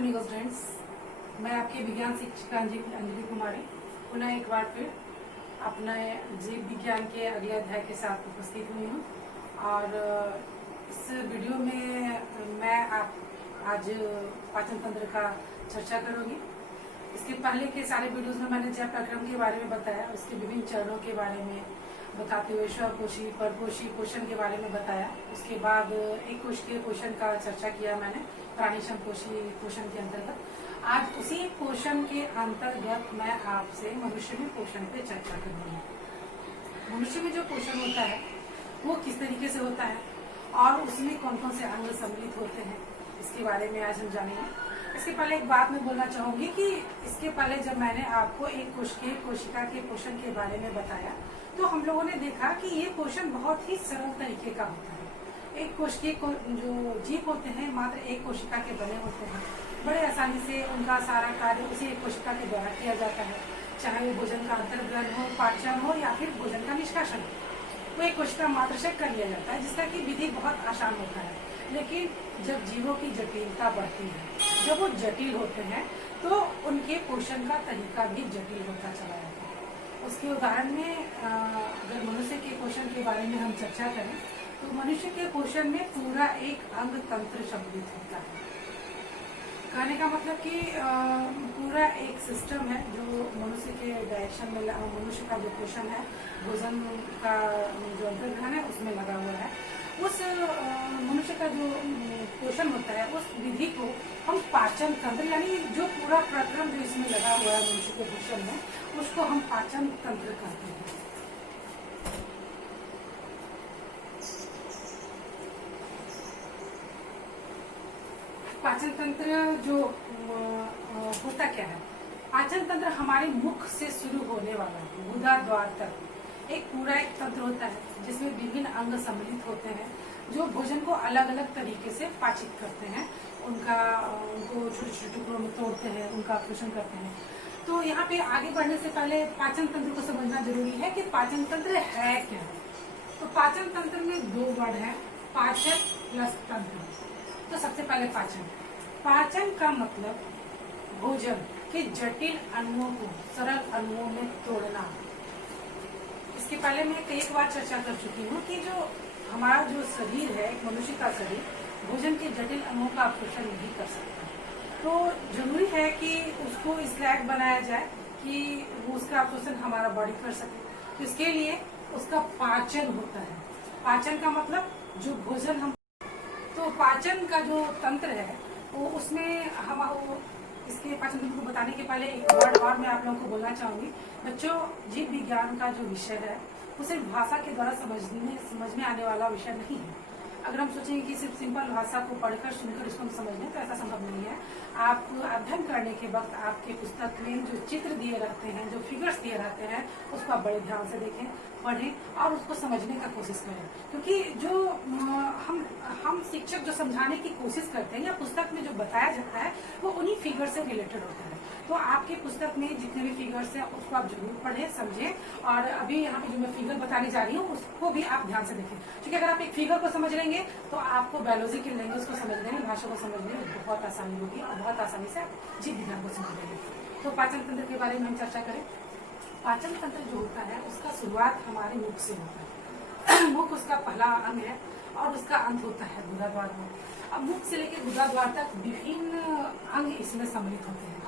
Amigo students, मैं आपकी विज्ञान शिक्षिका अंजलि कुमारी पुनः एक बार फिर अपने जीव विज्ञान के अगले अध्याय के साथ उपस्थित हुई हूँ। और इस वीडियो में मैं आज पाचन तंत्र का चर्चा करूँगी। इसके पहले के सारे वीडियोस में मैंने जैव प्रक्रम के बारे में बताया, उसके विभिन्न चरणों के बारे में बताते हुए स्वकोशी परकोशी पोषण के बारे में बताया। उसके बाद एक कोशिकीय पोषण का चर्चा किया मैंने प्राणी संकोशी पोषण के अंतर्गत। आज उसी पोषण के अंतर्गत मैं आपसे मनुष्य में पोषण पे चर्चा करूंगी। मनुष्य में जो पोषण होता है वो किस तरीके से होता है और उसमें कौन कौन से अंग सम्मिलित होते हैं, इसके बारे में आज हम जानेंगे। इसके पहले एक बात मैं बोलना चाहूंगी कि इसके पहले जब मैंने आपको एक कोशिकीय कोशिका के पोषण के बारे में बताया तो हम लोगों ने देखा कि ये पोषण बहुत ही सरल तरीके का होता है। एक कोशिकीय जो जीव होते हैं मात्र एक कोशिका के बने होते हैं। बड़े आसानी से उनका सारा कार्य उसी एक कोशिका के द्वारा किया जाता है, चाहे वो भोजन का अंतर्ग्रहण हो, पाचन हो या फिर भोजन का निष्कासन हो। वो एक कोशिका मात्र से कर लिया जाता है, जिसका कि विधि बहुत आसान होता है। लेकिन जब जीवों की जटिलता बढ़ती है, जब वो जटिल होते हैं तो उनके पोषण का तरीका भी जटिल होता चला जाता है। उसके उदाहरण में अगर मनुष्य के पोषण के बारे में हम चर्चा करें तो मनुष्य के पोषण में पूरा एक अंग तंत्र सम्मिलित होता है। कहने का मतलब कि पूरा एक सिस्टम है जो मनुष्य के डायरेक्शन में, मनुष्य का जो पोषण है, भोजन का जो अंतर्ग्रहण है उसमें लगा हुआ है। उस मनुष्य का जो पोषण होता है उस विधि को हम पाचन तंत्र, यानी जो पूरा प्रक्रम जो इसमें लगा हुआ है मनुष्य के पोषण में, उसको हम पाचन तंत्र कहते हैं। पाचन तंत्र जो होता क्या है? पाचन तंत्र हमारे मुख से शुरू होने वाला गुदा द्वार तक एक पूरा एक तंत्र होता है जिसमें विभिन्न अंग सम्मिलित होते हैं जो भोजन को अलग अलग तरीके से पाचित करते हैं, उनको छोटे छोटे टुकड़ों में तोड़ते हैं, उनका पोषण करते हैं। तो यहाँ पे आगे बढ़ने से पहले पाचन तंत्र को समझना जरूरी है कि पाचन तंत्र है क्या। तो पाचन तंत्र में दो वर्ड है, पाचन प्लस तंत्र। तो सबसे पहले पाचन का मतलब भोजन के जटिल अणुओं को सरल अणुओं में तोड़ना। इसके पहले मैं कई बार चर्चा कर चुकी हूँ कि जो हमारा जो शरीर है, मनुष्य का शरीर भोजन के जटिल अणुओं का अवशोषण नहीं कर सकता। तो जरूरी है कि उसको इस लायक बनाया जाए कि वो उसका अवशोषण हमारा बॉडी कर सके। तो इसके लिए उसका पाचन होता है। पाचन का मतलब जो भोजन हम, तो पाचन का जो तंत्र है वो उसमें हम इसके पाचन तंत्र को बताने के पहले एक वर्ड और मैं आप लोगों को बोलना चाहूंगी। बच्चों, जीव विज्ञान का जो विषय है वो सिर्फ भाषा के द्वारा समझ में आने वाला विषय नहीं है। अगर हम सोचेंगे कि सिर्फ सिंपल भाषा को पढ़कर सुनकर इसको हम समझ लें तो ऐसा संभव नहीं है। आप अध्ययन करने के वक्त आपके पुस्तक में जो चित्र दिए रहते हैं, जो फिगर्स दिए रहते हैं, उसको आप बड़े ध्यान से देखें, पढ़ें और उसको समझने का कोशिश करें। क्योंकि जो हम शिक्षक जो समझाने की कोशिश करते हैं या पुस्तक में जो बताया जाता है वो उन्हीं फिगर से रिलेटेड होता है। तो आपके पुस्तक में जितने भी फिगर्स हैं उसको आप जरूर पढ़ें, समझें। और अभी यहाँ पे जो मैं फिगर बताने जा रही हूँ उसको भी आप ध्यान से देखें, क्योंकि अगर आप एक फिगर को समझ लेंगे तो आपको बायोलॉजी के लैंग्वेज को समझने में, भाषा को समझने में बहुत आसानी होगी और बहुत आसानी से आप जीव विज्ञान को समझ लेंगे। तो पाचन तंत्र के बारे में हम चर्चा करें। पाचन तंत्र जो होता है उसका शुरुआत हमारे मुख से होता है। मुख उसका पहला अंग है और उसका अंत होता है गुदा द्वार में। अब मुख से लेकर गुदा द्वार तक विभिन्न अंग इसमें सम्मिलित होते हैं।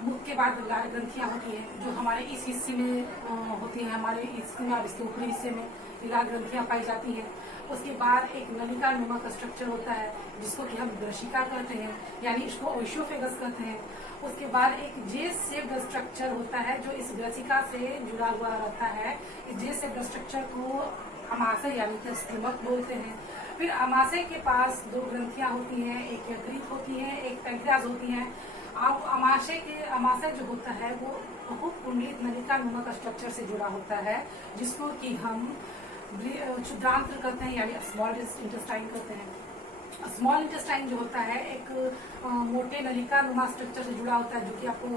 मुख के बाद लाल ग्रंथियां होती हैं जो हमारे इस हिस्से में होती हैं, हमारे हिस्से में और इसके ऊपरी हिस्से में लाल ग्रंथियां पाई जाती हैं। उसके बाद एक नलिका नुमा का स्ट्रक्चर होता है जिसको कि हम ग्रशिका कहते हैं, यानी इसको ओइसोफेगस कहते हैं। उसके बाद एक जे शेप्ड स्ट्रक्चर होता है जो इस ग्रशिका से जुड़ा हुआ रहता है। इस जे शेप्ड स्ट्रक्चर को अमाशय यानी कि स्टमक बोलते हैं। फिर अमाशय के पास दो ग्रंथियां होती हैं, एक यकृत होती है, एक पैंक्रियाज होती है। अब अमाशय जो होता है वो बहुत कुंडलित नलिका नुमा का स्ट्रक्चर से जुड़ा होता है जिसको कि हम क्षुद्रांत्र कहते हैं, यानी स्मॉल इंटेस्टाइन कहते हैं। स्मॉल इंटेस्टाइन जो होता है एक मोटे नलिका नुमा स्ट्रक्चर से जुड़ा होता है, जो कि आपको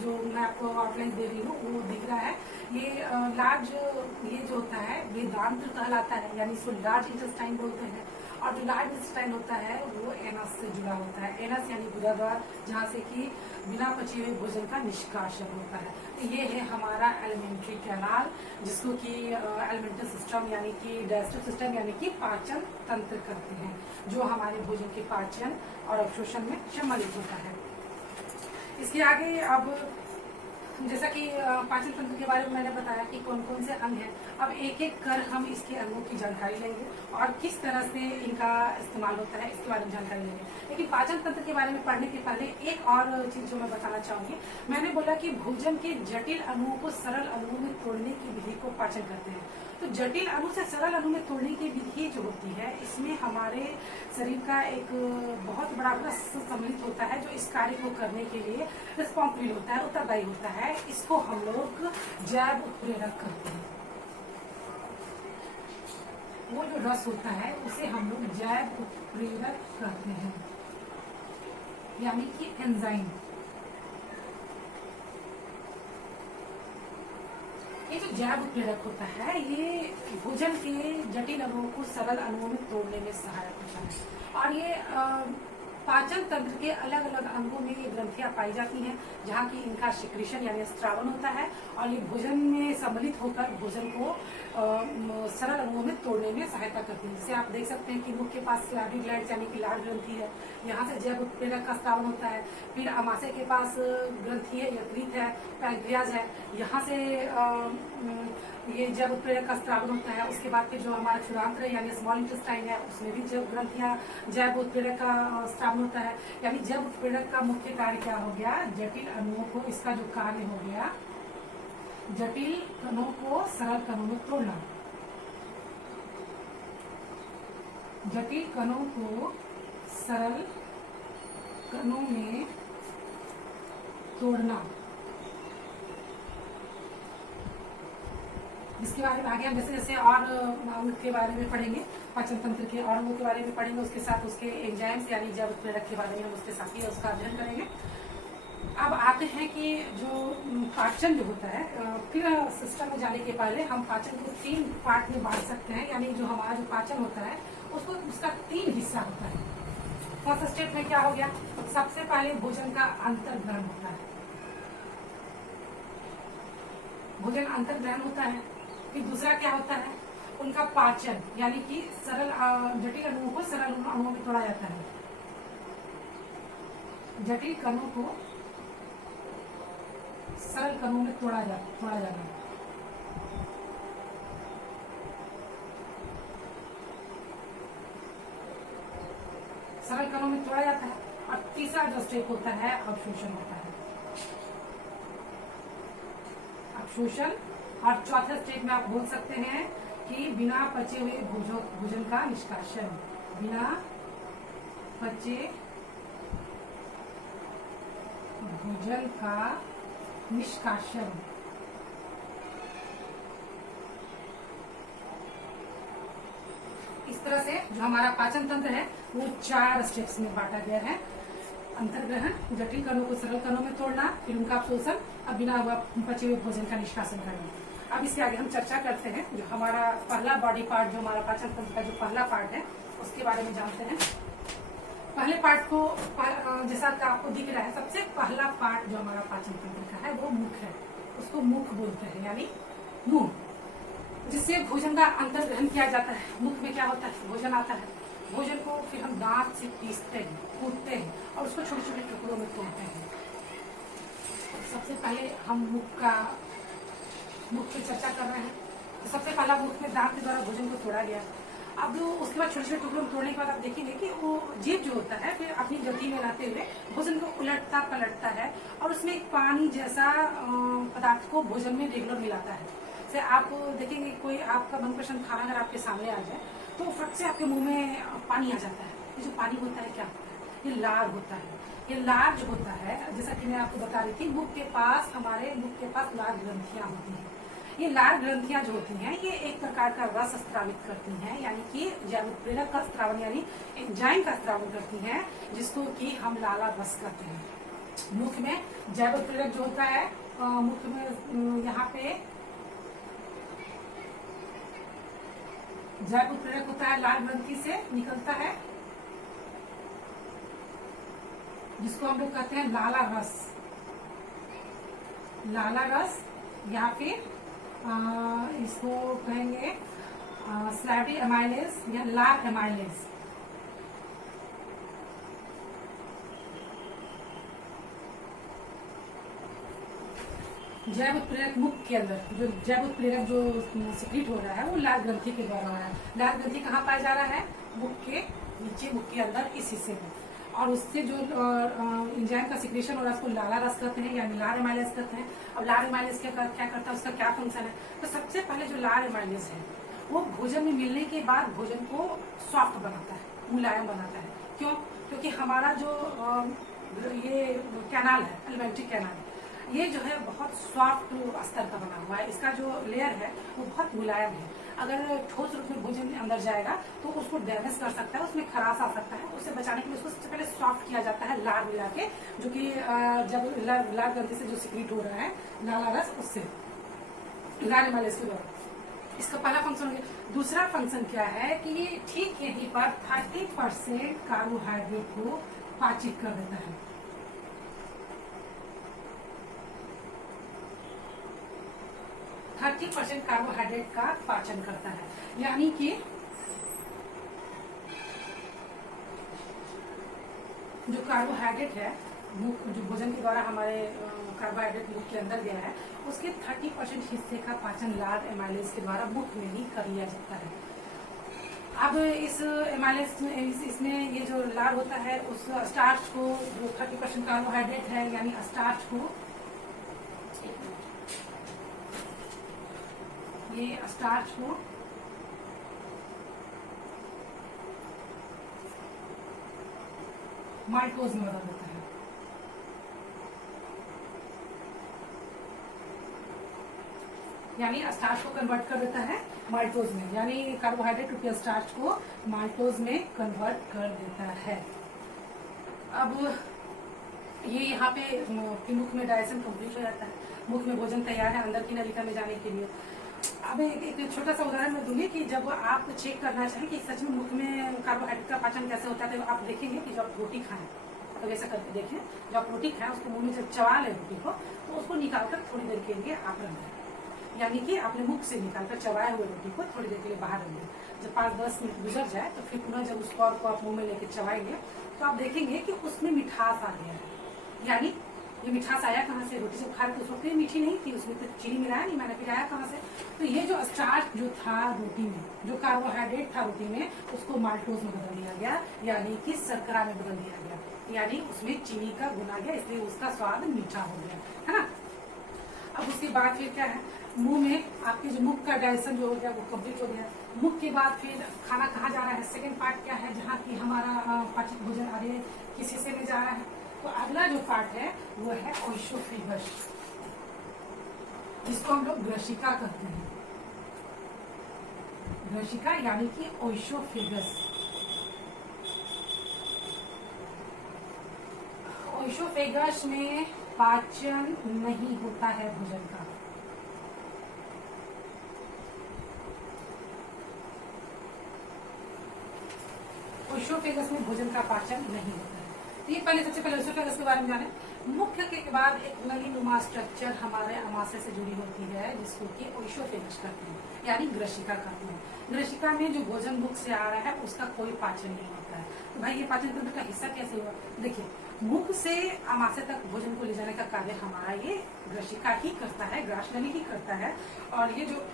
जो मैं आपको आउटलाइन दे रही हूँ वो दिख रहा है। ये लार्ज, ये जो होता है वेदांत्र कहलाता है, यानी इसको लार्ज इंटेस्टाइन बोलते हैं। और जो लार्ज इंटेस्टाइन होता है वो एनस से जुड़ा होता है। एनस यानी गुदाद्वार, जहाँ से कि बिना पचे हुए भोजन का निष्कासन होता है। तो ये है हमारा एलिमेंट्री कैनाल, जिसको कि एलिमेंट्री सिस्टम यानी कि डाइजेस्टिव सिस्टम यानी कि पाचन तंत्र करते हैं, जो हमारे भोजन के पाचन और अवशोषण में सम्मिलित होता है। इसके आगे अब जैसा कि पाचन तंत्र के बारे में मैंने बताया कि कौन कौन से अंग हैं, अब एक एक कर हम इसके अंगों की जानकारी लेंगे और किस तरह से इनका इस्तेमाल होता है इसके बारे में जानकारी लेंगे। लेकिन पाचन तंत्र के बारे में पढ़ने के पहले एक और चीज जो मैं बताना चाहूंगी, मैंने बोला कि भोजन के जटिल अणुओं को सरल अणुओं में तोड़ने की विधि को पाचन कहते हैं। तो जटिल अणु से सरल अणु में तोड़ने की विधि जो होती है, इसमें हमारे शरीर का एक बहुत बड़ा रस सम्मिलित होता है, जो इस कार्य को करने के लिए रिस्पॉन्सिबल होता है, उत्तरदायी होता है। इसको हम लोग जैव उत्प्रेरक करते हैं। वो जो रस होता है उसे हम लोग जैव उत्प्रेरक कहते हैं, यानी कि एंजाइम। ये जो जैव उत्प्रेरक होता है, ये भोजन के जटिल अणुओं को सरल अणुओं में तोड़ने में सहायक होता है। और ये पाचन तंत्र के अलग अलग अंगों में ये ग्रंथियां पाई जाती हैं, जहाँ की इनका सिक्रीशन यानी स्त्रावन होता है और ये भोजन में सम्मिलित होकर भोजन को सरल अणुओं में तोड़ने में सहायता करती है। जैसे आप देख सकते हैं कि मुख के पास स्लाइविक ग्लैंड यानी कि लाल ग्रंथि है, यहाँ से जैव उत्प्रेरक का स्त्रावन होता है। फिर अमाशय के पास ग्रंथि है, यकृत है, पैंक्रियाज है, यहाँ से ये जैव उत्प्रेरक का स्त्रावन होता है। उसके बाद फिर जो हमारा क्षुरांत्र है यानी स्मॉल इंटेस्टाइन है, उसमें भी जैव ग्रंथियां जैव उत्प्रेरक का स्त्रावन होता है। यानी जैव उत्प्रेरक का मुख्य कार्य क्या हो गया, जटिल अणुओं को, इसका जो कार्य हो गया जटिल कणों को सरल कणों में तोड़ना। जटिल कणों को सरल कणों में तोड़ना। इसके बारे में आगे हम जैसे जैसे और अंग के बारे में पढ़ेंगे, पाचन तंत्र के और अंगों के बारे में पढ़ेंगे, उसके साथ उसके एंजाइम्स यानी जैव उत्प्रेरक के बारे में हम उसके साथ ही उसका अध्ययन करेंगे। अब आते हैं कि जो पाचन जो होता है, फिर सिस्टम में जाने के पहले हम पाचन को 3 पार्ट में बांट सकते हैं। यानी जो हमारा जो पाचन होता है उसको उसका 3 हिस्सा होता है। फर्स्ट स्टेप में क्या हो गया, सबसे पहले भोजन का अंतर्ग्रहण होता है। भोजन अंतर्ग्रहण होता है। फिर दूसरा क्या होता है, उनका पाचन, यानी कि सरल जटिल अणुओं को सरल अणुओं में तोड़ा जाता है। जटिल कणों को सरल कणों में तोड़ा जाना। सरल कणों में तोड़ा जाता है। और तीसरा जो स्टेप होता है अवशोषण होता है। अवशोषण। और चौथे स्टेप में आप बोल सकते हैं कि बिना पचे हुए भोजन का निष्कासन। बिना पचे भोजन का निष्कासन। इस तरह से जो हमारा पाचन तंत्र है वो 4 स्टेप्स में बांटा गया है। अंतर्ग्रहण, जटिल कणों को सरल कणों में तोड़ना, फिर उनका अवशोषण और बिना पचे हुए भोजन का निष्कासन करना। अब इसके आगे हम चर्चा करते हैं जो हमारा पहला बॉडी पार्ट, जो हमारा पाचन तंत्र का जो पहला पार्ट है उसके बारे में जानते हैं। पहले पार्ट को जैसा कि आपको दिख रहा है, सबसे पहला पार्ट जो हमारा पाचन तंत्र का है वो मुख है। उसको मुख बोलते हैं, यानी मुंह, जिससे भोजन का अंतर्ग्रहण किया जाता है। मुख में क्या होता है, भोजन आता है। भोजन को फिर हम दांत से पीसते हैं, कूटते हैं और उसको छोटे छोटे टुकड़ों में तोड़ते हैं। सबसे पहले हम मुख की चर्चा कर रहे हैं। तो सबसे पहला मुख में दांत के द्वारा भोजन को तोड़ा गया। अब उसके बाद छोटे छोटे टुकड़ों में तोड़ने के बाद आप देखेंगे कि वो जीभ जो होता है फिर अपनी गति में लाते हुए भोजन को उलटता पलटता है और उसमें एक पानी जैसा पदार्थ को भोजन में रेगुलर मिलाता है। जैसे आप देखेंगे कोई आपका मनपसंद खाना अगर आपके सामने आ जाए तो फट से आपके मुंह में पानी आ जाता है। ये जो पानी होता है क्या होता है, ये लार होता है। ये लार जो होता है, जैसा कि मैं आपको बता रही थी, हमारे मुख के पास लार ग्रंथियां होती हैं। ये लार ग्रंथियां जो होती हैं ये एक प्रकार का रस स्त्रावित करती हैं, यानी कि जैव उत्प्रेरक का स्त्रावन यानी एंजाइम का स्त्रावन करती हैं, जिसको कि हम लाला रस कहते हैं। मुख में जैव उत्प्रेरक जो होता है, मुख में यहाँ पे जैव उत्प्रेरक होता है लाल ग्रंथि से निकलता है, जिसको हम लोग कहते हैं लाला रस, लाला रस, या फिर इसको कहेंगे स्लैवी एमाइलेज या लार एमाइलेज। जैव उत्प्रेरक मुख के अंदर जो जैव उत्प्रेरक जो सिक्रीट हो रहा है वो लाल ग्रंथि के द्वारा हो रहा है। लाल ग्रंथि कहाँ पाया जा रहा है? मुख के नीचे, मुख के अंदर, इस हिस्से में। और उससे जो एंजाइम का सिक्रेशन हो रहा है उसको लाला रस कहते हैं, यानी लार एमाइलेज कहते हैं। अब लार एमाइलेज क्या करता है, उसका क्या फंक्शन है? तो सबसे पहले जो लार एमाइलेज है वो भोजन में मिलने के बाद भोजन को सॉफ्ट बनाता है, मुलायम बनाता है। क्यों? क्योंकि हमारा जो ये कैनाल है, एलिमेंट्री कैनाल, ये जो है बहुत सॉफ्ट स्तर का बना हुआ है। इसका जो लेयर है वो बहुत मुलायम है। अगर ठोस रूप में भोजन अंदर जाएगा तो उसको डैमेज कर सकता है, उसमें खराश आ सकता है। उससे बचाने के लिए उसको सबसे पहले सॉफ्ट किया जाता है लार मिला के, जो कि जब लार ग्रंथि से जो सिक्रीट हो रहा है लाला रस, उससे लार एमाइलेज के द्वारा। इसका पहला फंक्शन हो गया। दूसरा फंक्शन क्या है कि ये ठीक यहीं पर 30% कार्बोहाइड्रेट को पाचित कर देता है। 30% कार्बोहाइड्रेट का पाचन करता है, यानी कि जो कार्बोहाइड्रेट है जो भोजन के द्वारा हमारे कार्बोहाइड्रेट मुख के अंदर गया है, उसके 30% हिस्से का पाचन लार एमाइलेज के द्वारा मुख में ही कर लिया जाता है। अब इस एमाइलेज इसमें ये जो लार होता है उस स्टार्च को, जो 30% कार्बोहाइड्रेट है यानी स्टार्च को, ये स्टार्च को माल्टोज में बदल देता है। यानी स्टार्च को कन्वर्ट कर देता है माल्टोज में, यानी कार्बोहाइड्रेट रूपी स्टार्च को माल्टोज में कन्वर्ट कर देता है। अब ये यहाँ पे मुख में डाइजेशन कंप्लीट हो जाता है, मुख में भोजन तैयार है अंदर की नलिका में जाने के लिए। अब एक छोटा सा उदाहरण मैं दूंगी कि जब आप चेक करना चाहें कि सच में मुख में कार्बोहाइड्रेट का पाचन कैसे होता है, तो आप देखेंगे कि जब आप रोटी खाएं, तो ऐसा करके देखें, जब आप रोटी खाएं उसको मुंह में जब चबा लें रोटी को, तो उसको निकालकर थोड़ी देर के लिए आप रख दें, यानी कि अपने मुख से निकालकर चबाए हुए रोटी को थोड़ी देर के लिए बाहर रख दें। जब 5-10 मिनट गुजर जाए तो फिर पुनः जब उसको आप मुंह में लेकर चबाएंगे तो आप देखेंगे कि उसमें मिठास आ गया है। यानी ये मिठास आया कहाँ से? रोटी जब खा रहे तो उस वक्त मीठी नहीं थी, उसमें तो चीनी मिलाया नहीं मैंने, फिर आया कहाँ से? तो ये जो स्टार्च जो था रोटी में, जो कार्बोहाइड्रेट था रोटी में, उसको माल्टोज में बदल दिया गया, यानी कि शर्करा में बदल दिया गया, यानी उसमें चीनी का गुण आ गया, इसलिए उसका स्वाद मीठा हो गया, है ना। अब उसके बाद फिर क्या है, मुंह में आपके जो मुख का डाइजेशन जो हो गया वो कंप्लीट हो गया। मुख के बाद फिर खाना कहाँ जा रहा है? सेकेंड पार्ट क्या है जहाँ की हमारा पाचित भोजन आगे किस हिस्से में जा रहा है? तो अगला जो पार्ट है वो है ओइसोफेगस, जिसको हम लोग ग्रशिका कहते हैं। ग्रशिका यानी कि ओइसोफेगस। ओइसोफेगस में पाचन नहीं होता है भोजन का। ओइसोफेगस में भोजन का पाचन नहीं होता है। तो ये पहले सबसे पहले ओइसोफेगस के बारे में जाने। मुख्य के बाद एक नलीनुमा स्ट्रक्चर हमारे आमाशय से जुड़ी होती है, जिसको कि ओइसोफेगस कहते हैं, यानी ग्रशिका कहते हैं। ग्रशिका में जो भोजन मुख से आ रहा है उसका कोई पाचन नहीं होता है। तो भाई ये पाचन तंत्र का हिस्सा कैसे हुआ? देखिए, मुख से आमाशय तक भोजन को ले जाने का कार्य हमारा ये ग्रशिका ही करता है, ग्रास नली ही करता है। और ये जो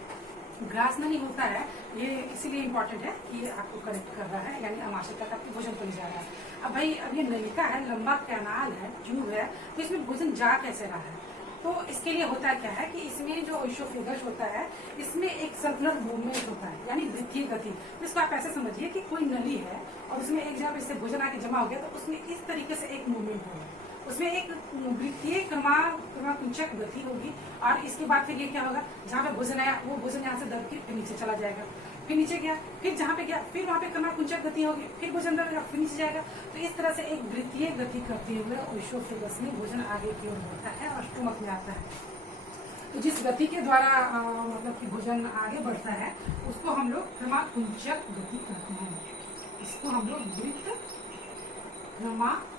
ग्रास नली होता है ये इसीलिए इम्पोर्टेंट है कि आपको कनेक्ट कर रहा है, यानी आमाशय तक आपके भोजन को ले जा रहा है। अब भाई अब ये नलिका है, लंबा कैनाल है, ट्यूब है, तो इसमें भोजन जा कैसे रहा है? तो इसके लिए होता क्या है कि इसमें जो ओइसोफेगस होता है इसमें एक सर्कुलर मूवमेंट होता है, यानी वृत्तीय गति। तो इसको आप ऐसे समझिए कि कोई नली है और उसमें एक जगह इससे भोजन आके जमा हो गया, तो उसमें इस तरीके से एक मूवमेंट होगा, उसमें एक वृत्तीय क्रमाकुंचक गति होगी। और इसके बाद फिर ये क्या होगा, जहाँ पे भोजन आया वो भोजन यहाँ से दब के फिर नीचे चला जाएगा, फिर नीचे गया, फिर जहाँ पे गया फिर वहाँ पे क्रमाकुंचक गति होगी, फिर भोजन दबेगा, फिर नीचे जाएगा। तो इस तरह से एक वृत्तीय गति करते हुए ओइसोफेगस में भोजन आगे की ओर बढ़ता है और स्टोमक में आता है। तो जिस गति के द्वारा मतलब कि भोजन आगे बढ़ता है उसको हम लोग क्रमाकुंचक गति कहते हैं। इसको हम लोग द्रुत क्रमाकुंचक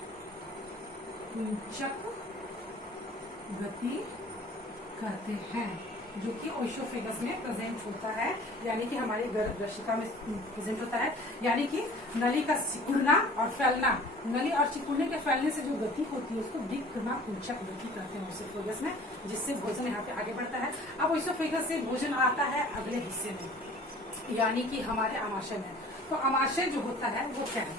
गति कहते हैं, जो कि ओइसोफेगस में प्रेजेंट होता है, यानी कि हमारी गर्भाशयिका में प्रेजेंट होता है। यानी कि नली का सिकुड़ना और फैलना, नली और सिकुड़ने के फैलने से जो गति होती है उसको क्रमाकुंचक गति कहते हैं ओइसोफेगस में, जिससे भोजन यहाँ पे आगे बढ़ता है। अब ओइसोफेगस से भोजन आता है अगले हिस्से में, यानी कि हमारे आमाशय में। तो आमाशय जो होता है वो क्या है?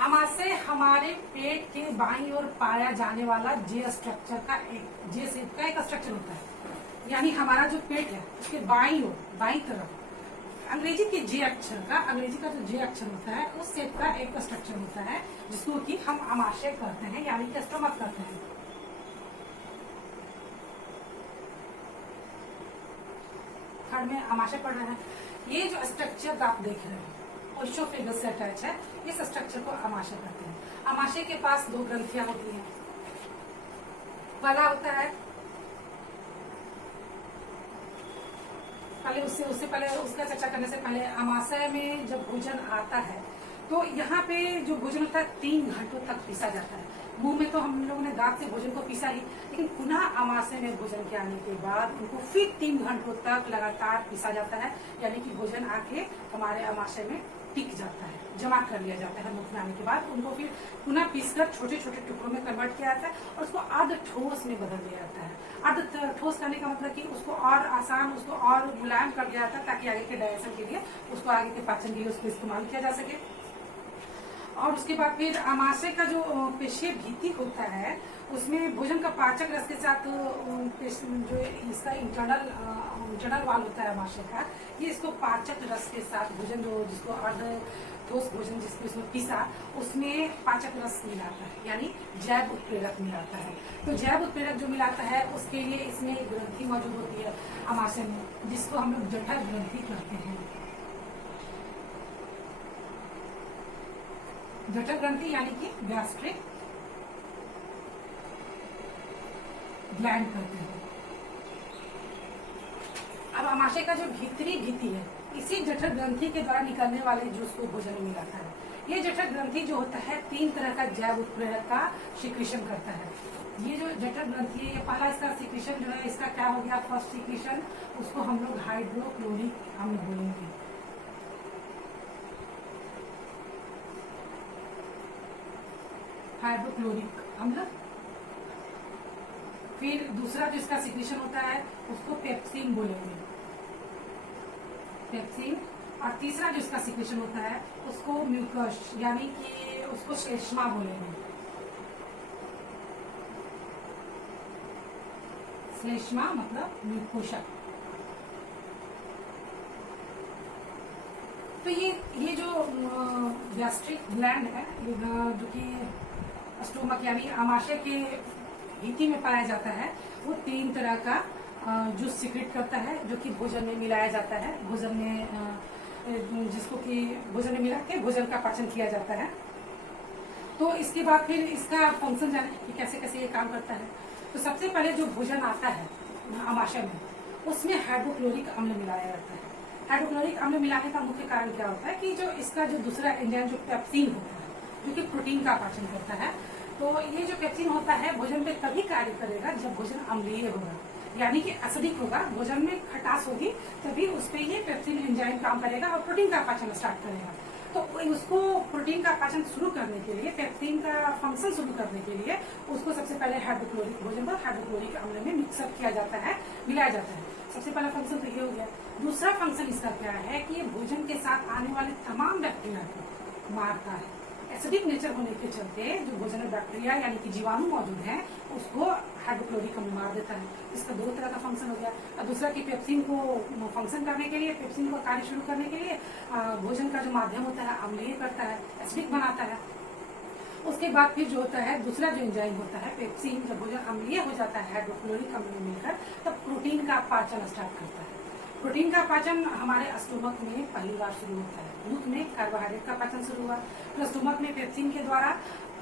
आमाशय हमारे पेट के बाईं ओर पाया जाने वाला जे स्ट्रक्चर का एक जे शेप का एक स्ट्रक्चर होता है। यानी हमारा जो पेट है उसके बाईं ओर, बाईं तरफ अंग्रेजी के जे अक्षर का, अंग्रेजी का जो जे अक्षर होता है उस शेप का एक स्ट्रक्चर होता है, जिसको कि हम आमाशय कहते हैं, यानी कि स्टोमक कहते हैं। थर्ड में आमाशय पढ़ रहे हैं। ये जो स्ट्रक्चर आप देख रहे हैं ओइसोफेगस से अटैच है, इस स्ट्रक्चर को आमाशय कहते हैं। आमाशय के पास दो ग्रंथियां होती हैं। पहला होता है, पहले उससे पहले उसका चर्चा करने से पहले, आमाशय में जब भोजन आता है तो यहाँ पे जो भोजन होता है 3 घंटों तक पीसा जाता है। मुंह में तो हम लोगों ने दांत से भोजन को पीसा ही, लेकिन पुनः आमाशय में भोजन के आने के बाद उनको फिर 3 घंटों तक लगातार पीसा जाता है, यानी कि भोजन आके हमारे आमाशय में टिक जाता है, जमा कर लिया जाता है। मुख में आने के बाद उनको फिर पुनः पीसकर छोटे छोटे टुकड़ों में कन्वर्ट किया जाता है और उसको अर्ध ठोस में बदल दिया जाता है। अर्ध ठोस करने का मतलब कि उसको और आसान, उसको और मुलायम कर दिया जाता है, ताकि आगे के डाइजेशन के लिए, उसको आगे के पाचन के लिए उसको इस्तेमाल किया जा सके। और उसके बाद फिर आमाशय का जो पेशीय भित्ति होता है उसमें भोजन का पाचक रस के साथ जो इसका इंटरनल वाल होता है आमाशय का, ये इसको पाचक रस के साथ भोजन जो जिसको अर्ध ठोस भोजन जिसको इसमें पीसा उसमें पाचक रस मिलाता है, यानी जैव उत्प्रेरक मिलाता है। तो जैव उत्प्रेरक जो मिलाता है उसके लिए इसमें एक ग्रंथि मौजूद होती है आमाशय में, जिसको हम लोग जठर ग्रंथि कहते हैं। जठर ग्रंथि यानी कि गैस्ट्रिक ग्लैंड कहते हैं। अब आमाशय का जो भीतरी भित्ति है, इसी जठर ग्रंथि के द्वारा निकलने वाले जूस को भोजन में मिलाता है। ये जठर ग्रंथि जो होता है 3 तरह का जैव उत्प्रेरक का सिक्रीशन करता है। ये जो जठर ग्रंथि है, ये पहला इसका सिक्रीशन जो है, इसका क्या हो गया, फर्स्ट सिक्रीशन, उसको हम लोग हाइड्रोक्लोरिक अम्ल बोलेंगे। हाइड्रोक्लोरिक अम्ल। फिर दूसरा जो इसका सिक्रीशन होता है उसको पेप्सिन बोलेंगे, पेप्सिन। और तीसरा जो इसका सिक्रीशन होता है उसको म्यूकस, यानी कि उसको श्लेष्मा बोलेंगे, श्लेष्मा मतलब म्यूकोशा। तो ये जो गैस्ट्रिक ग्लैंड है, जो कि स्टोमक यानी आमाशय के भित्ति में पाया जाता है, वो 3 तरह का जूस सीक्रेट करता है, जो कि भोजन में मिलाया जाता है, भोजन में जिसको कि भोजन में मिला के भोजन का पाचन किया जाता है। तो इसके बाद फिर इसका फंक्शन जाने कि कैसे कैसे ये काम करता है। तो सबसे पहले जो भोजन आता है आमाशय में, उसमें हाइड्रोक्लोरिक अम्ल मिलाया जाता है। हाइड्रोक्लोरिक अम्ल मिलाने का मुख्य कारण क्या होता है कि जो इसका जो दूसरा एंजाइम जो पेप्सिन होता है, जो कि प्रोटीन का पाचन करता है, तो ये जो पेप्सिन होता है भोजन पे तभी कार्य करेगा जब भोजन अम्लीय होगा, यानी कि एसिडिक होगा, भोजन में खटास होगी, तभी उस पे ये पेप्सिन एंजाइम काम करेगा और प्रोटीन का पाचन स्टार्ट करेगा। तो उसको प्रोटीन का पाचन शुरू करने के लिए, पेप्सिन का फंक्शन शुरू करने के लिए उसको सबसे पहले हाइड्रोक्लोरिक भोजन पर हाइड्रोक्लोरिक अम्ल में मिक्सअप किया जाता है, मिलाया जाता है। सबसे पहला फंक्शन तो ये हो गया। दूसरा फंक्शन इसका क्या है कि ये भोजन के साथ आने वाले तमाम बैक्टीरिया को मारता है। एसिडिक नेचर होने के चलते जो भोजन में बैक्टीरिया यानी कि जीवाणु मौजूद हैं, उसको हाइड्रोक्लोरिक अम्ल मार देता है। इसका 2 तरह का फंक्शन हो गया। और दूसरा कि पेप्सिन को फंक्शन करने के लिए, पेप्सिन को कार्य शुरू करने के लिए भोजन का जो माध्यम होता है अम्लीय करता है, एसिडिक बनाता है। उसके बाद फिर जो होता है दूसरा जो एंजाइम होता है पेप्सिन, जब भोजन अम्लीय हो जाता है हाइड्रोक्लोरिक अम्ल में मिलकर, तब प्रोटीन का पाचन स्टार्ट करता है। प्रोटीन का पाचन हमारे स्टोमक में पहली बार शुरू होता है। मुख में कार्बोहाइड्रेट का पाचन शुरू हुआ, फिर स्टोमक में पेप्सिन के द्वारा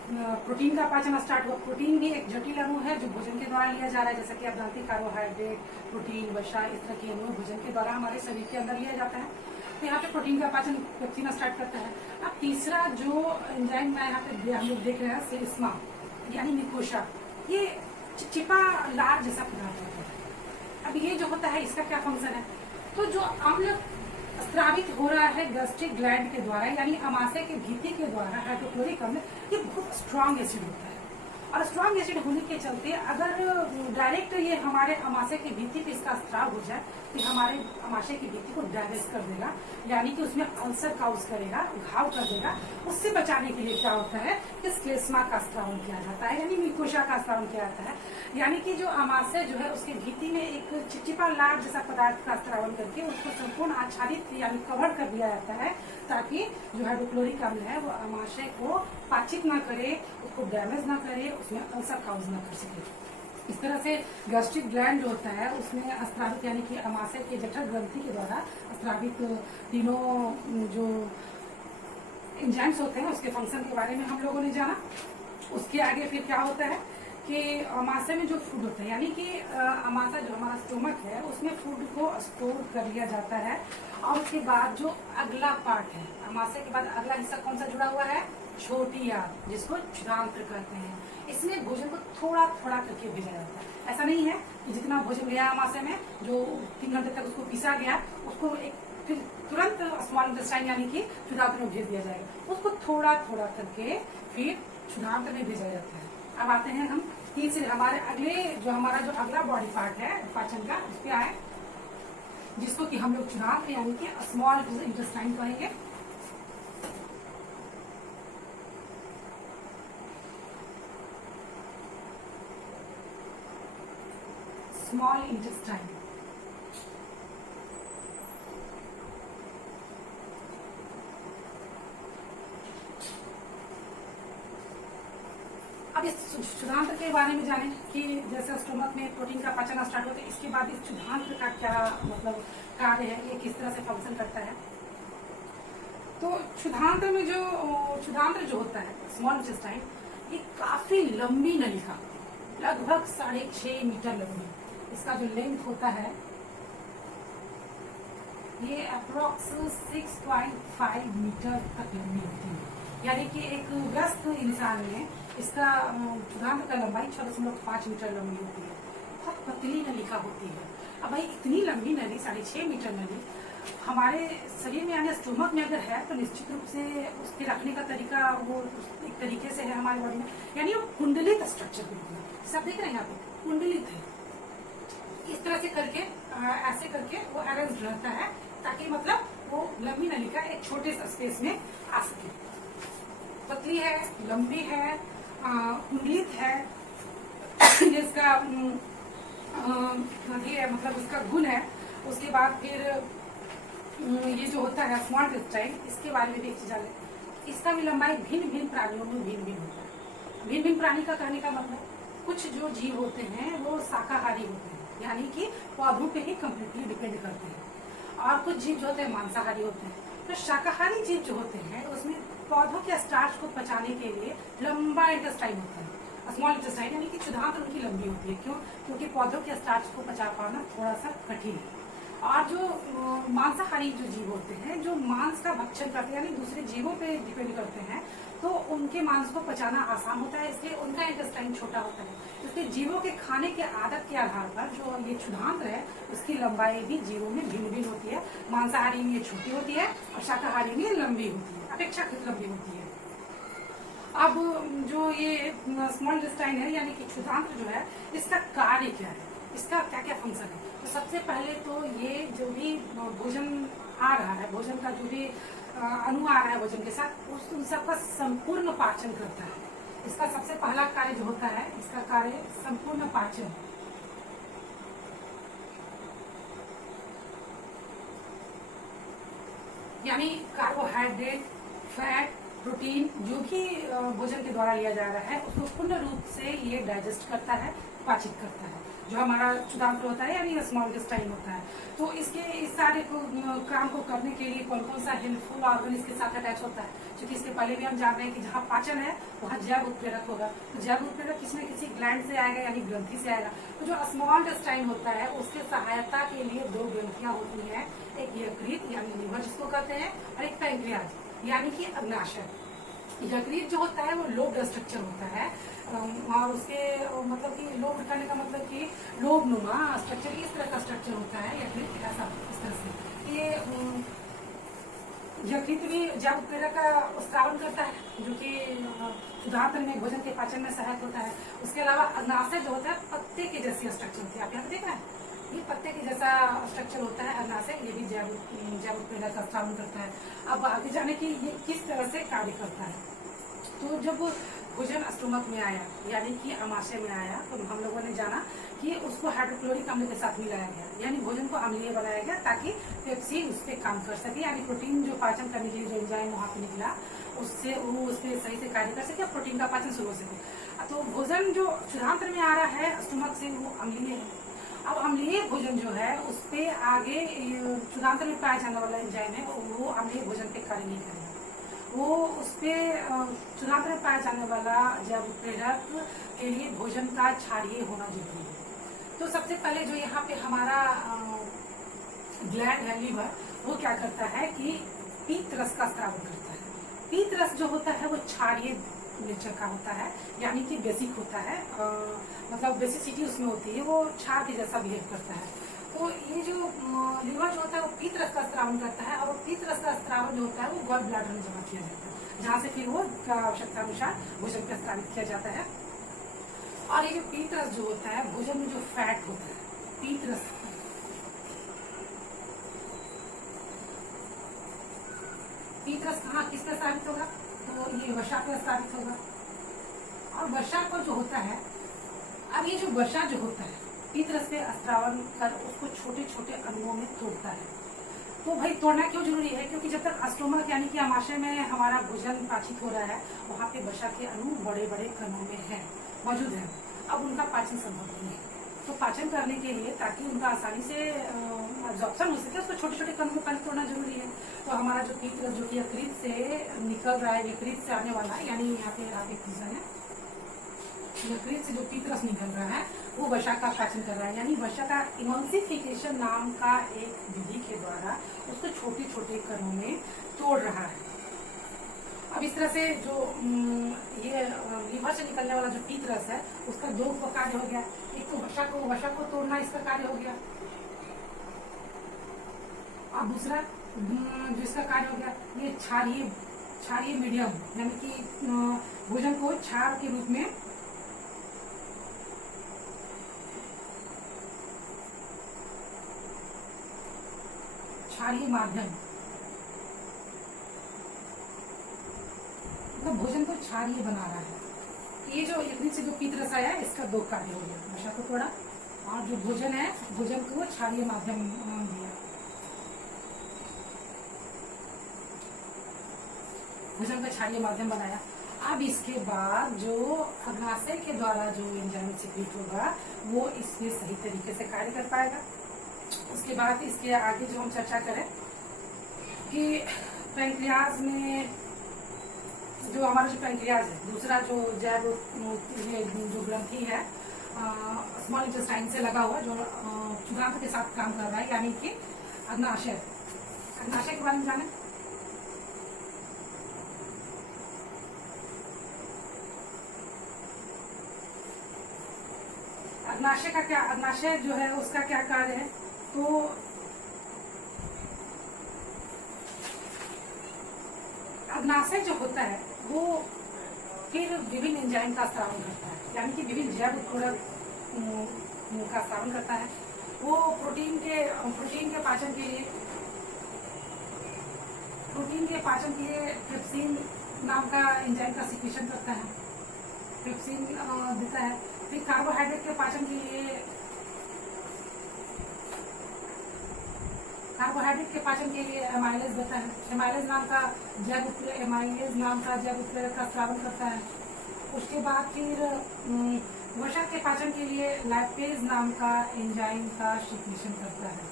प्रोटीन का पाचन स्टार्ट हुआ। प्रोटीन भी एक जटिल अणु है जो भोजन के द्वारा लिया जा रहा है, जैसा कि आप जानते हैं कार्बोहाइड्रेट, प्रोटीन, वसा, इस तरह के अणु भोजन के द्वारा हमारे शरीर के अंदर लिया जाता है। तो यहाँ पे प्रोटीन का पाचन पेप्सिन स्टार्ट करता है। अब तीसरा जो एंजाइम मैं यहाँ पे हम लोग देख रहे हैं सेरिस्मा यानी निकोशा, ये चिपचिपा लार जैसा पदार्थ होता है। अब ये जो होता है इसका क्या फंक्शन है, तो जो अम्ल स्रावित हो रहा है गैस्ट्रिक ग्लैंड के द्वारा यानी अमाशय के भित्ति के द्वारा, हाइड्रोक्लोरिक अम्ल, ये बहुत स्ट्रांग एसिड होता है। और स्ट्रांग एसिड होने के चलते अगर डायरेक्ट ये हमारे अमाशय की भित्ति पे इसका स्त्राव हो जाए तो हमारे अमाशय की भित्ति को डैमेज कर देगा, यानी कि उसमें अल्सर काउज करेगा, घाव कर देगा। उससे बचाने के लिए क्या होता है कि स्क्लेस्मा का स्त्रावन किया जाता है यानी म्यूकोसा का स्त्रावन किया जाता है, यानी कि जो अमाशय जो है उसकी भित्ति में एक चिपचिपा लार जैसा पदार्थ का स्त्रावन करके उसको संपूर्ण आच्छादित यानी कवर कर दिया जाता है, ताकि जो हाइड्रोक्लोरिक अम्ल है वो अमाशय को पाचित ना करे, उसको डैमेज ना करे, उसमें अल्सर काउज ना कर सके। इस तरह से गैस्ट्रिक ग्लैंड जो होता है उसमें स्त्रावित यानी कि अमाशय के जठर ग्रंथि के द्वारा स्त्रावित तीनों जो एंजाइम्स होते हैं उसके फंक्शन के बारे में हम लोगों ने जाना। उसके आगे फिर क्या होता है कि अमाशय में जो फूड होता है यानी कि अमाशय जो हमारा स्टोमक है उसमें फूड को स्टोर कर लिया जाता है। और उसके बाद जो अगला पार्ट है अमाशय के बाद अगला हिस्सा कौन सा जुड़ा हुआ है, छोटी आंत, जिसको क्षुधांत्र कहते हैं। इसमें भोजन को थोड़ा थोड़ा करके भेजा जाता है। ऐसा नहीं है कि जितना भोजन गया अमाशय में जो 3 घंटे तक उसको पीसा गया उसको एक फिर तुरंत स्मॉल इंटेस्टाइन यानी कि क्षुधांत्र में भेज दिया जाएगा, उसको थोड़ा थोड़ा करके फिर क्षुधांत्र में भेजा जाता है। अब आते हैं हम तीसरे हमारे अगले जो हमारा जो अगला बॉडी पार्ट है पाचन का, उस पे आए, जिसको कि हम लोग क्षुधांत्र यानी कि स्मॉल इंटेस्टाइन कहेंगे। स्मॉल इंटेस्टाइन अब इस क्षुधांत्र के बारे में जाने कि जैसे स्टोमक में प्रोटीन का पाचन स्टार्ट होता है, इसके बाद इस क्षुधांत्र का क्या मतलब कार्य है, ये किस तरह से फंक्शन करता है। तो क्षुधांत्र में जो क्षुधांत्र जो होता है स्मॉल इंटेस्टाइन, ये काफी लंबी नलिका, लगभग 6.5 मीटर लंबी, इसका जो लेंथ होता है ये अप्रोक्स 6.5 मीटर तक लंबी होती है, यानी कि एक व्यस्त इंसान में इसका क्षुधांत्र का लंबाई 6.5 मीटर लंबी होती है। बहुत पतली नलिका होती है। अब भाई इतनी लंबी नली 6.5 मीटर नली हमारे शरीर में यानी स्टोमक में अगर है तो निश्चित रूप से उसके रखने का तरीका वो एक तरीके से है हमारे बॉडी में, यानी वो कुंडलित स्ट्रक्चर बिल्कुल सब देख रहे हैं यहाँ पे कुंडलित है। इस तरह से करके ऐसे करके वो अरेंज रहता है ताकि मतलब वो लंबी नलिका एक छोटे स्पेस में आ सके। पतली है, लंबी है, कुंडलित है, जिसका ये मतलब उसका गुण है। उसके बाद फिर ये जो होता है स्मॉल इंटेस्टाइन, इसके बारे में भी एक चीज जाने, इसका भी लंबाई भिन्न भिन्न प्राणियों में भिन्न भिन्न होता है। भिन्न भिन्न प्राणी का कहने का मतलब कुछ जो जीव होते हैं वो शाकाहारी होते हैं, यानी कि पौधों पे ही कम्प्लीटली डिपेंड करते हैं, और कुछ जीव जो होते हैं मांसाहारी होते हैं। तो शाकाहारी जीव जो होते हैं उसमें पौधों के स्टार्च को पचाने के लिए लंबा इंटेस्टाइन होता है, स्मॉल इंटेस्टाइन, यानी कि क्षुधांत्र उनकी लंबी होती है। क्यों? क्योंकि पौधों के स्टार्च को पचा पाना थोड़ा सा कठिन है। और जो मांसाहारी जो जीव होते हैं जो मांस का भक्षण करते हैं यानी दूसरे जीवों पे डिपेंड करते हैं, तो उनके मांस को पचाना आसान होता है, इसलिए उनका इंटेस्टाइन छोटा होता है। इसलिए जीवों के खाने के आदत के आधार पर जो ये क्षुधांत्र है उसकी लंबाई भी जीवों में भिन्न भिन्न होती है। मांसाहारी में छोटी होती है और शाकाहारी में लंबी होती है, अपेक्षाकृत लंबी होती है। अब जो ये स्मॉल इंटेस्टाइन है यानी कि क्षुधांत्र जो है, इसका कार्य क्या है, इसका क्या क्या फंक्शन है। तो सबसे पहले तो ये जो भी भोजन आ रहा है, भोजन का जो भी अणु आ रहा है भोजन के साथ, उन सबका संपूर्ण पाचन करता है। इसका सबसे पहला कार्य जो होता है, इसका कार्य संपूर्ण पाचन। यानी कार्बोहाइड्रेट, फैट, प्रोटीन जो भी भोजन के द्वारा लिया जा रहा है उसको पूर्ण रूप से ये डाइजेस्ट करता है, पाचित करता है, जो हमारा क्षुधांत्र होता है यानी स्मॉल इंटेस्टाइन होता है। तो इसके इस सारे काम को करने के लिए कौन कौन सा हेल्पफुल ऑर्गन इसके साथ अटैच होता है, क्योंकि इसके पहले भी हम जान रहे हैं कि जहाँ पाचन है वहाँ जैव उत्प्रेरक होगा। तो जैव उत्प्रेरक किसी न किसी ग्लैंड से आएगा यानी ग्रंथि से आएगा। तो जो स्मॉल इंटेस्टाइन होता है उसके सहायता के लिए दो ग्रंथियां होती हैं, एक यकृत यानी लीवर जिसको कहते हैं, और एक पैंक्रियाज यानी कि अग्नाशय। यकृत जो होता है वो लोब स्ट्रक्चर होता है, और उसके मतलब कि लोब उठाने का मतलब कि लोब नुमा स्ट्रक्चर, इस तरह का स्ट्रक्चर होता है यकृत, ऐसा इस तरह से। ये यकृत भी जैव उत्प्रेरक का स्रावन करता है, जो कि क्षुधांत्र में भोजन के पाचन में सहायक होता है। उसके अलावा अग्नाशय जो होता है पत्ते के जैसी स्ट्रक्चर होती है, आप यहाँ पे देखा है, ये पत्ते के जैसा स्ट्रक्चर होता है अग्नाशय, ये भी जैव उत्प्रेरक का स्रावन करता है। अब आगे जाने की ये किस तरह से कार्य करता है। तो जब भोजन स्टोमक में आया यानी कि अमाशय में आया, तो हम लोगों ने जाना कि उसको हाइड्रोक्लोरिक अम्ल के साथ मिलाया गया, यानी भोजन को अम्लीय बनाया गया ताकि पेप्सिन उस पर काम कर सके, यानी प्रोटीन जो पाचन करने के लिए जो एंजाइम वहां पे निकला उससे वो उस पर सही से कार्य कर सके, प्रोटीन का पाचन शुरू हो सके। तो भोजन जो क्षुधांत्र में आ रहा है स्टोमक से वो अम्लीय है। अब अम्लीय भोजन जो है उस पर आगे क्षुधांत्र में पाया जाने वाला एंजाइम है वो अम्लीय भोजन पे कार्य नहीं करेगा, वो उस पर क्षुधांत्र में पाया जाने वाला जैव उत्प्रेरक के लिए भोजन का क्षारीय होना जरूरी है। तो सबसे पहले जो यहाँ पे हमारा ग्लैंड है लीवर, वो क्या करता है कि पीत रस का स्रावन करता है। पीत रस जो होता है वो क्षारीय नेचर का होता है, यानी कि बेसिक होता है, मतलब बेसिसिटी उसमें होती है, वो क्षार के जैसा बिहेव करता है। तो ये जो लीवर जो होता है वो पीत रस का स्रावन करता है, और वो पीत रस का स्रावन जो होता है वो गॉल ब्लैडर में जमा किया जाता है, जहाँ से फिर वो आवश्यकता अनुसार भोजन का स्रावित किया जाता है। और ये जो पीत रस जो होता है, भोजन में जो फैट होता है, पीत रस कहाँ किस पर स्रावित होगा, तो ये वसा पर स्रावित होगा। और वसा को जो होता है, अब ये जो वसा जो होता है पीत रस पे स्रावन कर उसको छोटे छोटे अणुओं में तोड़ता है। तो भाई तोड़ना क्यों जरूरी है, क्योंकि जब तक स्टोमक यानी कि आमाशय में हमारा भोजन पाचित हो रहा है वहाँ पे वसा के अणु बड़े बड़े कणों में है मौजूद है। अब उनका पाचन संभव नहीं है, तो पाचन करने के लिए ताकि उनका आसानी से एब्जॉर्प्शन हो सके उसको छोटे छोटे कणों में पहले तोड़ना जरूरी है। तो हमारा जो पीत रस जो कि यकृत से निकल रहा है, यकृत से आने वाला है, यानी यहाँ पे आप एक चीज है यकृत से जो पीत रस निकल रहा है वो वसा का पाचन कर रहा है, यानी वसा का इमल्सिफिकेशन नाम का एक विधि के द्वारा उसको छोटे छोटे कणों में तोड़ रहा है। अब इस तरह से जो ये लीवर से निकलने वाला जो पीत रस है उसका दो कार्य हो गया, एक तो वसा को तोड़ना इसका कार्य हो गया, और दूसरा जो इसका कार्य हो गया ये क्षारीय मीडियम, यानी कि भोजन को क्षार के रूप में क्षारीय माध्यम, मतलब भोजन को क्षारीय बना रहा है। ये जो यकृत से जो पीत रस आया इसका दो कार्य हो गया, वसा को तोड़ा और जो भोजन है भोजन को क्षारीय माध्यम दिया, भोजन का क्षारीय माध्यम बनाया। अब इसके बाद जो अग्नाशय के द्वारा जो एंजाइम सिक्रीट होगा वो इसमें सही तरीके से कार्य कर पाएगा। उसके बाद इसके आगे जो हम चर्चा करें कि पैंक्रियाज में जो हमारा जो पैंक्रियाज है, दूसरा जो जैव जो ग्रंथि है स्मॉल इंटेस्टाइन से लगा हुआ जो क्षुधांत्र के साथ काम कर रहा है, यानी कि अग्नाशय के बारे में जाने। अग्नाशय जो है उसका क्या कार्य है, तो अग्नाशय जो होता है वो फिर विभिन्न एंजाइम का स्रावन करता है, यानी कि विभिन्न जैव उत्प्रेरक का स्रावन करता है। वो प्रोटीन के पाचन के लिए ट्रिप्सिन नाम का एंजाइम का सिक्रीशन करता है, ट्रिप्सिन देता है। फिर कार्बोहाइड्रेट के पाचन के लिए एमाइलेज देता है, एमाइलेज नाम का जैव उत्प्रेरक का स्रावन करता है। उसके बाद फिर लैपेज नाम का एंजाइम का सिक्रीशन करता है।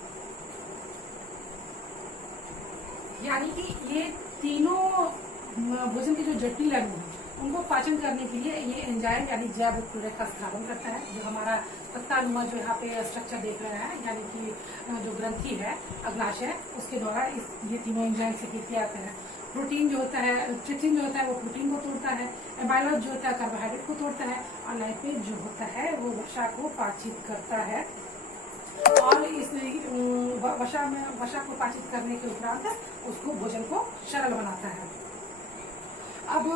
यानी कि ये तीनों भोजन के जो जटिल अणु हैं उनको पाचन करने के लिए ये एंजाइम यानी जैव उत्प्रेरक का स्थापन करता है। जो हमारा पत्तानुमा जो यहाँ पे स्ट्रक्चर देख रहे हैं, यानी कि जो ग्रंथि है अग्नाशय, उसके द्वारा ये तीनों एंजाइम सिक्रिएट किए जाते हैं। प्रोटीन जो होता है, ट्रिप्सिन जो होता है वो प्रोटीन को तोड़ता है, एमाइलोज जो होता है कार्बोहाइड्रेट को तोड़ता है, और लाइपेज जो होता है वो वसा को पाचित करता है। और इस वसा को पाचित करने के उपरांत उसको भोजन को सरल बनाता है। अब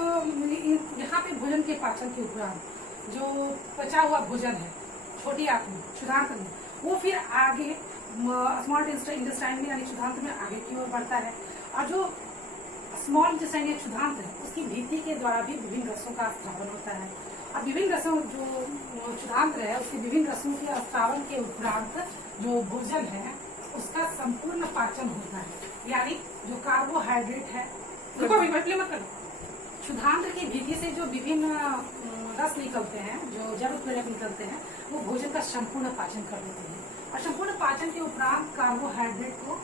यहाँ पे भोजन के पाचन के उपरांत जो पचा हुआ भोजन है, छोटी आंत क्षुधांत में, वो फिर आगे स्मॉल इंटेस्टाइन में यानी क्षुधांत में आगे की ओर बढ़ता है। और जो स्मॉल इंटेस्टाइन या क्षुधांत है उसकी भित्ति के द्वारा भी विभिन्न रसों का स्त्रावन होता है। अब विभिन्न रसों जो क्षुधांत है उसके विभिन्न रसों के स्त्रावन के उपरांत जो भोजन है उसका संपूर्ण पाचन होता है। यानी जो कार्बोहाइड्रेट है, क्षुधांत की भित्ति से जो विभिन्न रस निकलते हैं, जो जैव उत्प्रेरक निकलते हैं, वो भोजन का संपूर्ण पाचन कर देते हैं। और संपूर्ण पाचन के उपरांत कार्बोहाइड्रेट को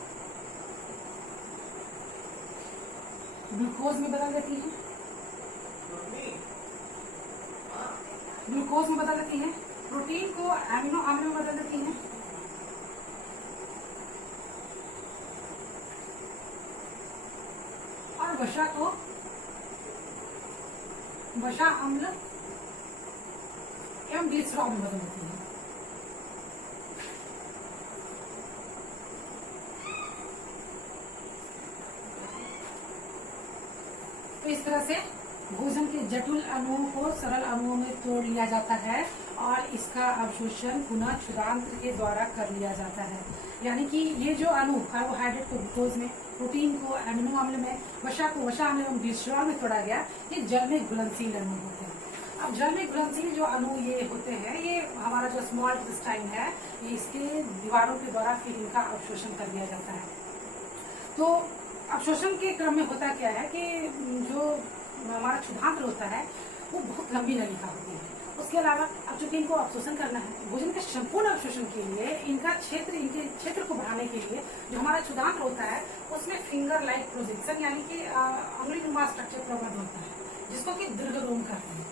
ग्लूकोज में बदल देती है, ग्लूकोज में बदल देती है, प्रोटीन को एमिनो अम्ल में बदल देती है, और वसा को वसा अम्ल एवं ग्लिसरॉल में बदल देती है। तो इस तरह से भोजन के जटिल अणुओं को सरल अणुओं में तोड़ लिया जाता है और इसका अवशोषण पुनः क्षुधांत के द्वारा कर लिया जाता है। यानी कि ये जो अणु कार्बोहाइड्रेट को ग्लूकोज में, प्रोटीन को एमिनो अम्ल में, वसा को वसा अम्ल एवं ग्लिसरॉल में तोड़ा गया, ये जल में घुलनशील अणु होते हैं। अब जल में घुलनशील जो अणु ये होते हैं, ये हमारा जो स्मॉल इंटेस्टाइन है, ये इसके दीवारों के द्वारा फिर इनका अवशोषण कर लिया जाता है। तो अवशोषण के क्रम में होता क्या है कि जो हमारा क्षुधांत होता है वो बहुत लंबी नलिका होती है। उसके अलावा अब चूंकि इनको अवशोषण करना है, भोजन के संपूर्ण अवशोषण के लिए इनके क्षेत्र को बढ़ाने के लिए जो हमारा क्षुधांत होता है उसमें फिंगर लाइक प्रोजेक्शन यानी कि अंगुलीनुमा स्ट्रक्चर प्रबंध होता है, जिसको कि दीर्घरोम कहते हैं।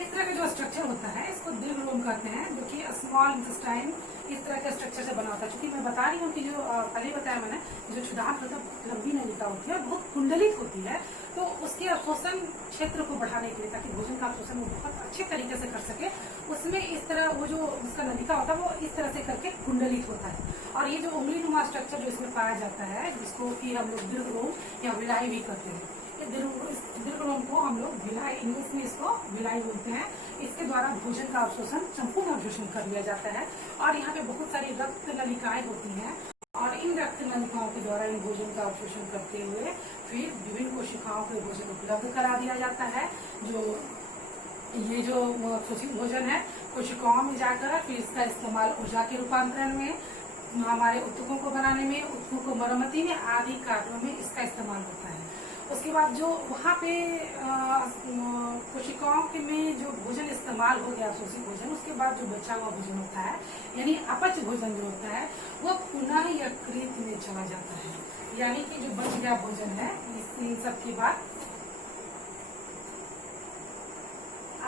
इस तरह का जो स्ट्रक्चर होता है इसको दीर्घरोम कहते हैं, जो कि स्मॉल इंटेस्टाइन इस तरह के स्ट्रक्चर से बना होता है। क्योंकि मैं बता रही हूँ कि जो पहले बताया मैंने, जो क्षुधांत होता है बहुत लंबी नलिका होती है, बहुत कुंडलित होती है, तो उसके अवशोषण क्षेत्र को बढ़ाने के लिए, ताकि भोजन का अवशोषण वो बहुत अच्छे तरीके से कर सके, उसमें इस तरह वो जो उसका नलिका होता है वो इस तरह से करके कुंडलित होता है। और ये जो उंगलीनुमा स्ट्रक्चर जो इसमें पाया जाता है, जिसको कि हम लोग दीर्घरोम या विलाई भी कहते हैं, दीर्घरोम को हम लोग विलाई, इंग्लिश में इसको विलाई बोलते हैं। इसके द्वारा भोजन का अवशोषण, संपूर्ण अवशोषण कर लिया जाता है। और यहाँ पे बहुत सारी रक्त नलिकाएं होती हैं और इन रक्त नलिकाओं के द्वारा इन भोजन का अवशोषण करते हुए फिर विभिन्न कोशिकाओं को भोजन उपलब्ध करा दिया जाता है। जो ये जो अवशोषित भोजन है कोशिकाओं में जाकर फिर इसका इस्तेमाल ऊर्जा के रूपांतरण में, हमारे उत्तकों को बनाने में, उत्तकों को मरम्मती में आदि कार्यों में इसका इस्तेमाल होता है। उसके बाद जो वहाँ पे कोशिकाओं के में जो भोजन इस्तेमाल हो गया अवशोषित भोजन, उसके बाद जो बचा हुआ भोजन होता है यानी अपच भोजन जो होता है वो पुनः यकृत में चला जाता है। यानी कि जो बच गया भोजन है इन सब के बाद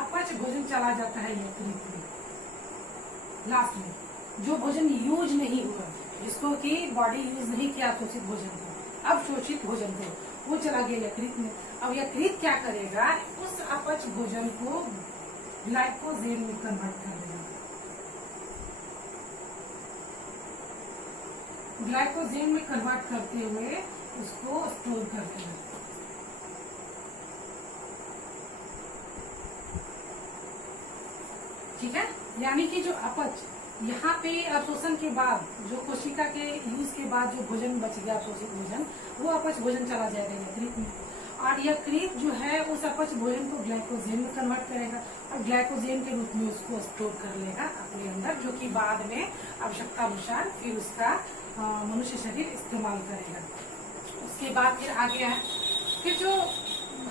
अपच भोजन चला जाता है यकृत में। लास्ट में जो भोजन यूज नहीं हुआ, जिसको कि बॉडी यूज नहीं किया अवशोषित भोजन को, अवशोषित भोजन को, वो चला गया यकृत में। अब यकृत क्या करेगा, उस अपच भोजन को ग्लाइकोजेन में कन्वर्ट कर देगा। ग्लाइकोजेन में कन्वर्ट करते हुए उसको स्टोर कर देगा। ठीक है, यानी कि जो अपच यहाँ पे अवशोषण के बाद, जो कोशिका के यूज के बाद जो भोजन बच गया अवशोषित भोजन, वो अपच भोजन चला जाएगा यकृत में। और यकृत जो है उस अपच भोजन को ग्लाइकोजेन में कन्वर्ट करेगा और ग्लाइकोजेन के रूप में उसको स्टोर कर लेगा अपने अंदर, जो कि बाद में आवश्यकता अनुसार फिर उसका मनुष्य शरीर इस्तेमाल करेगा। उसके बाद फिर आगे है, फिर जो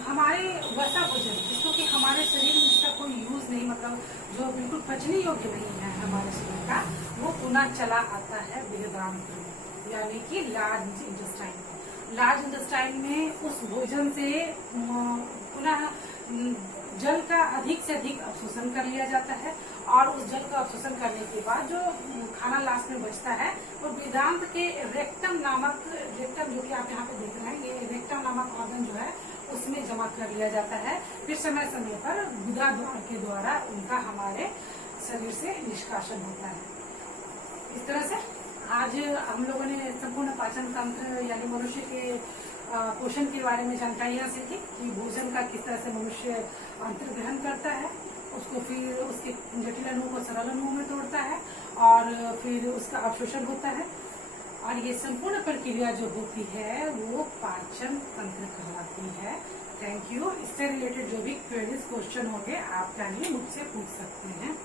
हमारे हमारे वसा भोजन जिसको कि हमारे शरीर में इसका कोई यूज नहीं, मतलब जो बिल्कुल पचने योग्य नहीं है हमारे शरीर का, वो पुनः चला आता है बृहदान्त्र में, यानी कि लार्ज इंटेस्टाइन में। लार्ज इंटेस्टाइन में उस भोजन से पुनः जल का अधिक से अधिक अवशोषण कर लिया जाता है, और उस जल का अवशोषण करने के बाद जो खाना लास्ट में बचता है वो बृहदान्त्र के रेक्टम नामक, रेक्टम जो कि आप यहाँ पे देख रहे हैं, ये रेक्टम नामक ऑर्गन जो है उसमें जमा कर लिया जाता है। फिर समय समय पर गुदा द्वार के द्वारा उनका हमारे शरीर से निष्कासन होता है। इस तरह से आज हम लोगों ने संपूर्ण पाचन तंत्र यानी मनुष्य के पोषण के बारे में जानकारियां सीखी कि भोजन का किस तरह से मनुष्य अंतर्ग्रहण करता है, उसको फिर उसके जटिल अणुओं को सरल अणुओं में तोड़ता है और फिर उसका अवशोषण होता है, और ये संपूर्ण प्रक्रिया जो होती है वो पाचन तंत्र कहलाती है। Thank you. इससे रिलेटेड जो भी क्वेरीज क्वेश्चन होंगे आप चाहे मुझसे पूछ सकते हैं।